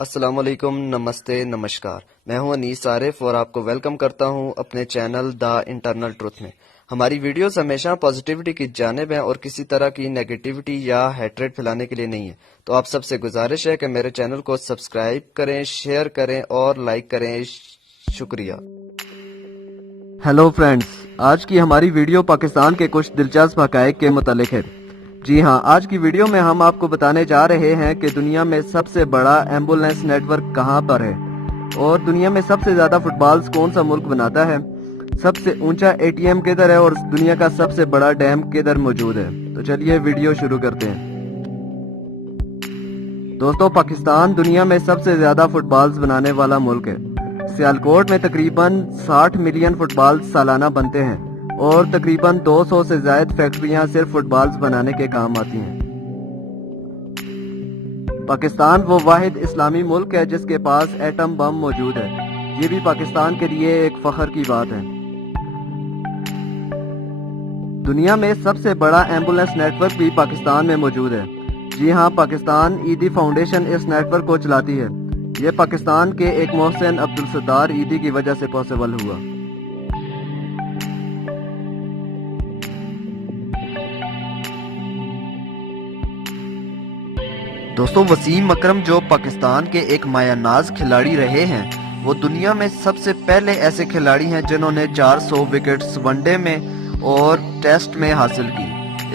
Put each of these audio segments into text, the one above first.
السلام علیکم، نمستے، نمشکار۔ میں ہوں انیس عارف اور آپ کو ویلکم کرتا ہوں اپنے چینل دا انٹرنل ٹروتھ میں۔ ہماری ویڈیوز ہمیشہ پازیٹیوٹی کی جانب ہیں اور کسی طرح کی نیگیٹیوٹی یا ہیٹریڈ پھیلانے کے لیے نہیں ہے۔ تو آپ سب سے گزارش ہے کہ میرے چینل کو سبسکرائب کریں، شیئر کریں اور لائک کریں۔ شکریہ۔ ہیلو فرینڈز، آج کی ہماری ویڈیو پاکستان کے کچھ دلچسپ حقائق کے متعلق ہے۔ جی ہاں، آج کی ویڈیو میں ہم آپ کو بتانے جا رہے ہیں کہ دنیا میں سب سے بڑا ایمبولینس نیٹ ورک کہاں پر ہے اور دنیا میں سب سے زیادہ فٹ بالز کون سا ملک بناتا ہے، سب سے اونچا اے ٹی ایم کدھر ہے اور دنیا کا سب سے بڑا ڈیم کدھر موجود ہے۔ تو چلیے ویڈیو شروع کرتے ہیں۔ دوستو، پاکستان دنیا میں سب سے زیادہ فٹ بالز بنانے والا ملک ہے۔ سیالکوٹ میں تقریباً 60 ملین فٹ بالز سالانہ بنتے ہیں اور تقریباً 200 سے زائد فیکٹریاں صرف فٹ بالز بنانے کے کام آتی ہیں۔ پاکستان وہ واحد اسلامی ملک ہے جس کے پاس ایٹم بم موجود ہے۔ یہ بھی پاکستان کے لیے ایک فخر کی بات ہے۔ دنیا میں سب سے بڑا ایمبولینس نیٹ ورک بھی پاکستان میں موجود ہے۔ جی ہاں، پاکستان ایدی فاؤنڈیشن اس نیٹ ورک کو چلاتی ہے۔ یہ پاکستان کے ایک محسن عبدالستار ایدی کی وجہ سے پاسبل ہوا۔ دوستو، وسیم اکرم جو پاکستان کے ایک مایہ ناز کھلاڑی رہے ہیں، وہ دنیا میں سب سے پہلے ایسے کھلاڑی ہیں جنہوں نے 400 وکٹس ون ڈے میں اور ٹیسٹ میں حاصل کی۔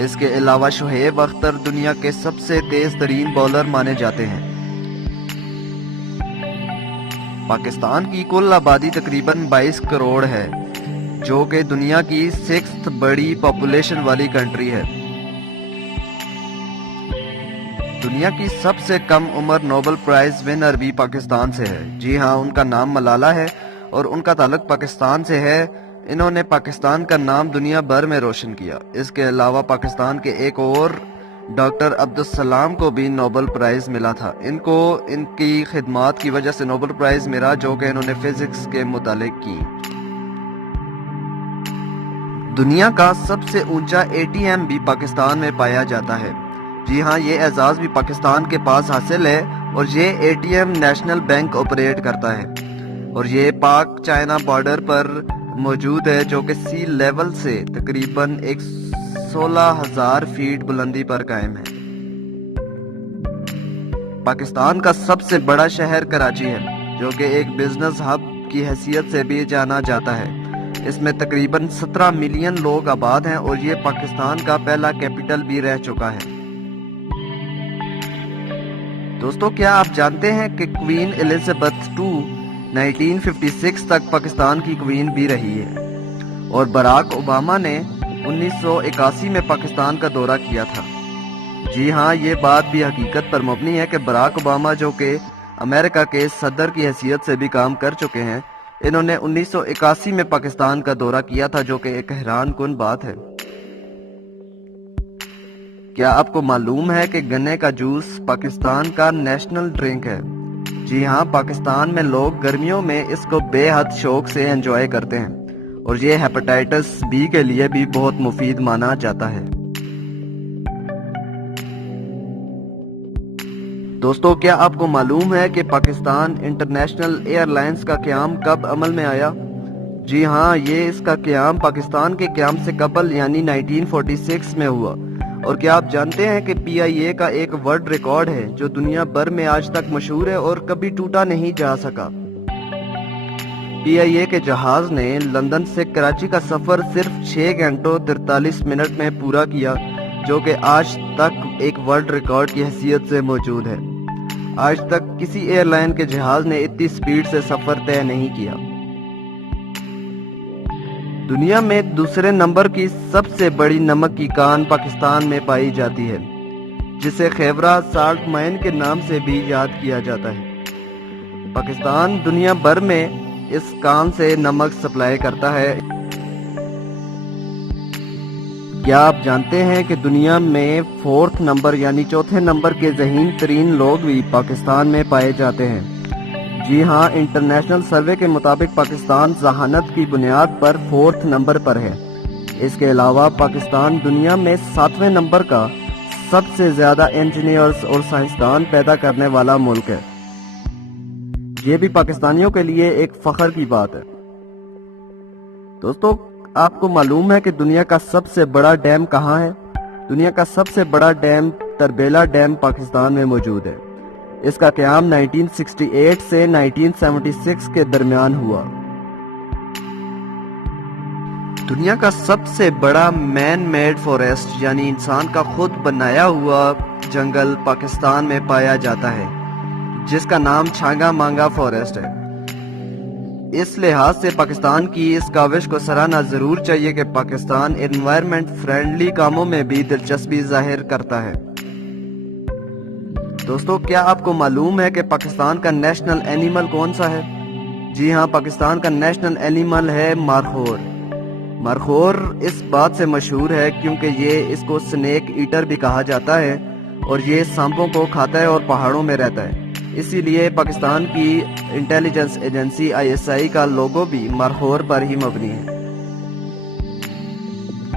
اس کے علاوہ شعیب اختر دنیا کے سب سے تیز ترین بولر مانے جاتے ہیں۔ پاکستان کی کل آبادی تقریباً 22 کروڑ ہے، جو کہ دنیا کی 6th بڑی پاپولیشن والی کنٹری ہے۔ دنیا کی سب سے کم عمر نوبل پرائز ونر بھی پاکستان سے ہے۔ جی ہاں، ان کا نام ملالہ ہے اور ان کا تعلق پاکستان سے ہے۔ انہوں نے پاکستان کا نام دنیا بھر میں روشن کیا۔ اس کے علاوہ پاکستان کے ایک اور ڈاکٹر عبدالسلام کو بھی نوبل پرائز ملا تھا۔ ان کو ان کی خدمات کی وجہ سے نوبل پرائز ملا، جو کہ انہوں نے فزکس کے متعلق کی۔ دنیا کا سب سے اونچا اے ٹی ایم بھی پاکستان میں پایا جاتا ہے۔ جی ہاں، یہ اعزاز بھی پاکستان کے پاس حاصل ہے اور یہ A T M national bank operate کرتا ہے اور یہ پاک چائنا بارڈر پر موجود ہے، جو کہ سی لیول سے تقریباً 16,000 فیٹ بلندی پر قائم ہے۔ پاکستان کا سب سے بڑا شہر کراچی ہے، جو کہ ایک بزنس ہب کی حیثیت سے بھی جانا جاتا ہے۔ اس میں تقریباً 17 ملین لوگ آباد ہیں اور یہ پاکستان کا پہلا کیپٹل بھی رہ چکا ہے۔ دوستو، کیا آپ جانتے ہیں کہ کوئین ایلزابتھ 1956 تک پاکستان کی کوئین بھی رہی ہے اور براک اوباما نے 1981 میں پاکستان کا دورہ کیا تھا۔ جی ہاں، یہ بات بھی حقیقت پر مبنی ہے کہ براک اوباما، جو کہ امریکہ کے صدر کی حیثیت سے بھی کام کر چکے ہیں، انہوں نے 1981 میں پاکستان کا دورہ کیا تھا، جو کہ ایک حیران کن بات ہے۔ کیا آپ کو معلوم ہے کہ گنے کا جوس پاکستان کا نیشنل ڈرنک ہے؟ جی ہاں، پاکستان میں لوگ گرمیوں میں اس کو بے حد شوق سے انجوائے کرتے ہیں اور یہ ہیپاٹائٹس بی کے لیے بھی بہت مفید مانا جاتا ہے۔ دوستو، کیا آپ کو معلوم ہے کہ پاکستان انٹرنیشنل ایئر لائنز کا قیام کب عمل میں آیا؟ جی ہاں، یہ اس کا قیام پاکستان کے قیام سے قبل یعنی 1946 میں ہوا۔ اور کیا آپ جانتے ہیں کہ پی آئی اے کا ایک ورلڈ ریکارڈ ہے جو دنیا بھر میں آج تک مشہور ہے اور کبھی ٹوٹا نہیں جا سکا۔ پی آئی اے کے جہاز نے لندن سے کراچی کا سفر صرف 6 گھنٹوں 43 منٹ میں پورا کیا، جو کہ آج تک ایک ورلڈ ریکارڈ کی حیثیت سے موجود ہے۔ آج تک کسی ایئر لائن کے جہاز نے اتنی سپیڈ سے سفر طے نہیں کیا۔ دنیا میں دوسرے نمبر کی سب سے بڑی نمک کی کان پاکستان میں پائی جاتی ہے، جسے خیبرہ سالٹ مائن کے نام سے بھی یاد کیا جاتا ہے۔ پاکستان دنیا بھر میں اس کان سے نمک سپلائی کرتا ہے۔ کیا آپ جانتے ہیں کہ دنیا میں 4تھ نمبر یعنی چوتھے نمبر کے ذہین ترین لوگ بھی پاکستان میں پائے جاتے ہیں؟ جی ہاں، انٹرنیشنل سروے کے مطابق پاکستان ذہانت کی بنیاد پر 4تھ نمبر پر ہے۔ اس کے علاوہ پاکستان دنیا میں 7ویں نمبر کا سب سے زیادہ انجینئرز اور سائنسدان پیدا کرنے والا ملک ہے۔ یہ بھی پاکستانیوں کے لیے ایک فخر کی بات ہے۔ دوستو، آپ کو معلوم ہے کہ دنیا کا سب سے بڑا ڈیم کہاں ہے؟ دنیا کا سب سے بڑا ڈیم تربیلا ڈیم پاکستان میں موجود ہے۔ اس کا قیام 1968 سے 1976 کے درمیان ہوا۔ دنیا کا سب سے بڑا مین میڈ فوریسٹ یعنی انسان کا خود بنایا ہوا جنگل پاکستان میں پایا جاتا ہے، جس کا نام چھانگا مانگا فوریسٹ ہے۔ اس لحاظ سے پاکستان کی اس کاوش کو سراہنا ضرور چاہیے کہ پاکستان انوائرمنٹ فرینڈلی کاموں میں بھی دلچسپی ظاہر کرتا ہے۔ دوستو، کیا آپ کو معلوم ہے کہ پاکستان کا نیشنل اینیمل کون سا ہے؟ جی ہاں، پاکستان کا نیشنل اینیمل ہے مارخور۔ مارخور اس بات سے مشہور ہے کیونکہ اس کو سنیک ایٹر بھی کہا جاتا ہے اور یہ سانپوں کو کھاتا ہے اور پہاڑوں میں رہتا ہے۔ اسی لیے پاکستان کی انٹیلیجنس ایجنسی ISI کا لوگو بھی مارخور پر ہی مبنی ہے۔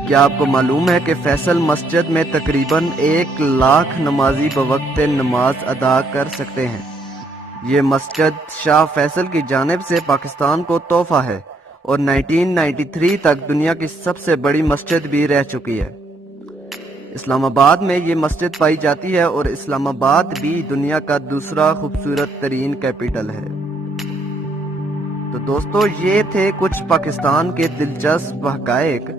کیا آپ کو معلوم ہے کہ فیصل مسجد میں تقریباً 1 لاکھ نمازی بوقت نماز ادا کر سکتے ہیں؟ یہ مسجد شاہ فیصل کی جانب سے پاکستان کو تحفہ ہے اور 1993 تک دنیا کی سب سے بڑی مسجد بھی رہ چکی ہے۔ اسلام آباد میں یہ مسجد پائی جاتی ہے اور اسلام آباد بھی دنیا کا دوسرا خوبصورت ترین کیپٹل ہے۔ تو دوستو، یہ تھے کچھ پاکستان کے دلچسپ حقائق۔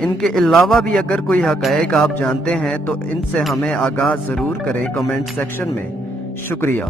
ان کے علاوہ بھی اگر کوئی حقائق آپ جانتے ہیں تو ان سے ہمیں آگاہ ضرور کریں کمنٹ سیکشن میں۔ شکریہ۔